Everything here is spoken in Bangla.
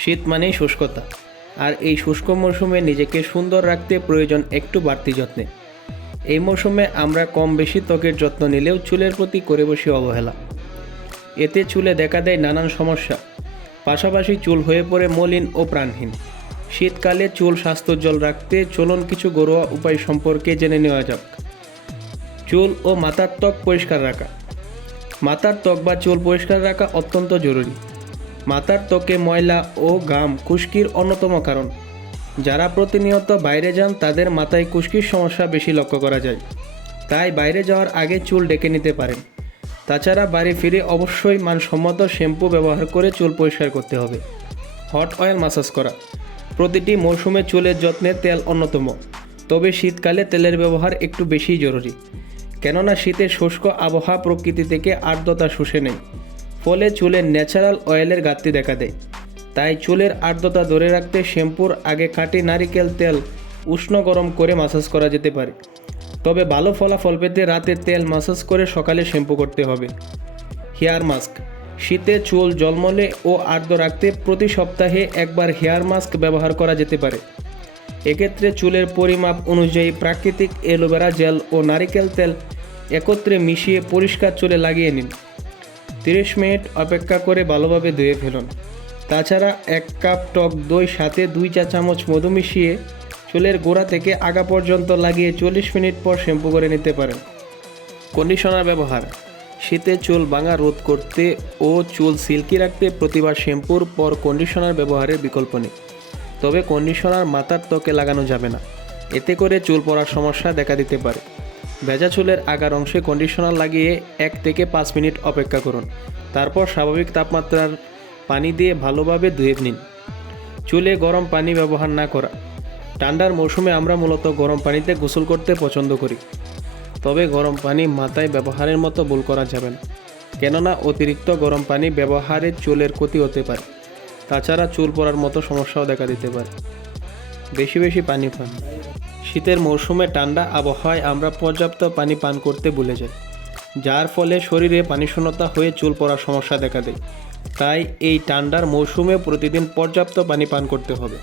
শীত মানেই শুষ্কতা, আর এই শুষ্ক মৌসুমে নিজেকে সুন্দর রাখতে প্রয়োজন একটু বাড়তি যত্নে। এই মৌসুমে আমরা কম বেশি ত্বকের যত্ন নিলেও চুলের প্রতি করে বসি অবহেলা। এতে চুলে দেখা দেয় নানান সমস্যা, পাশাপাশি চুল হয়ে পড়ে মলিন ও প্রাণহীন। শীতকালে চুল স্বাস্থ্যোজ্জ্বল রাখতে চলুন কিছু ঘরোয়া উপায় সম্পর্কে জেনে নেওয়া যাক। চুল ও মাথার ত্বক পরিষ্কার রাখা। মাথার ত্বক বা চুল পরিষ্কার রাখা অত্যন্ত জরুরি। মাথার ত্বকে ময়লা ও ঘাম খুশকির অন্যতম কারণ। যারা প্রতিনিয়ত বাইরে যান তাদের মাথায় খুশকির সমস্যা বেশি লক্ষ্য করা যায়, তাই বাইরে যাওয়ার আগে চুল ডেকে নিতে পারেন। তাছাড়া বাড়ি ফিরে অবশ্যই মানসম্মত শ্যাম্পু ব্যবহার করে চুল পরিষ্কার করতে হবে। হট অয়েল মাসাজ করা। প্রতিটি মৌসুমে চুলের যত্নে তেল অন্যতম, তবে শীতকালে তেলের ব্যবহার একটু বেশিই জরুরি, কেননা শীতের শুষ্ক আবহাওয়া প্রকৃতি থেকে আর্দ্রতা শুষে নেয়, ফলে চুলের ন্যাচারাল অয়েলের ঘাটতি দেখা দেয়। তাই চুলের আর্দ্রতা ধরে রাখতে শ্যাম্পুর আগে খাঁটি নারিকেল তেল উষ্ণ গরম করে মাসাজ করা যেতে পারে, তবে ভালো ফলাফল পেতে রাতে তেল মাসাজ করে সকালে শ্যাম্পু করতে হবে। Hair mask. শীতে চুল ঝলমলে ও আর্দ্র রাখতে প্রতি সপ্তাহে একবার হেয়ার মাস্ক ব্যবহার করা যেতে পারে। এক্ষেত্রে চুলের পরিমাপ অনুযায়ী প্রাকৃতিক অ্যালোভেরা জেল ও নারিকেল তেল একত্রে মিশিয়ে পরিষ্কার চুলে লাগিয়ে নিন। 30 মিনিট অপেক্ষা করে ভালোভাবে ধুয়ে ফেলুন। তাছাড়া 1 কাপ টক দই সাথে 2 চা চামচ মধু মিশিয়ে চুলের গোড়া থেকে আগা পর্যন্ত লাগিয়ে 40 মিনিট পর শ্যাম্পু করে নিতে পারেন। কন্ডিশনার ব্যবহার। শীতে চুল ভাঙা রোধ করতে ও চুল সিল্কি রাখতে প্রতিবার শ্যাম্পুর পর কন্ডিশনার ব্যবহারের বিকল্প নেই, তবে কন্ডিশনার মাথার ত্বকে লাগানো যাবে না, এতে করে চুল পড়ার সমস্যা দেখা দিতে পারে। ভেজা চুলের আগার অংশে কন্ডিশনার লাগিয়ে 1 থেকে 5 মিনিট অপেক্ষা করুন, তারপর স্বাভাবিক তাপমাত্রার পানি দিয়ে ভালোভাবে ধুয়ে নিন। চুলে গরম পানি ব্যবহার না করা। ঠান্ডার মৌসুমে আমরা মূলত গরম পানিতে গোসল করতে পছন্দ করি, তবে গরম পানি মাথায় ব্যবহারের মতো ভুল করা যাবে না, কেননা অতিরিক্ত গরম পানি ব্যবহারে চুলের ক্ষতি হতে পারে। তাছাড়া চুল পড়ার মতো সমস্যাও দেখা দিতে পারে। বেশি বেশি পানি পান। শীতের মৌসুমে ঠান্ডা আবহাওয়ায় আমরা পর্যাপ্ত পানি পান করতে ভুলে যাই, যার ফলে শরীরে পানিশূন্যতা হয়ে চুল পড়ার সমস্যা দেখা দেয়। তাই এই ঠান্ডার মৌসুমে প্রতিদিন পর্যাপ্ত পানি পান করতে হবে।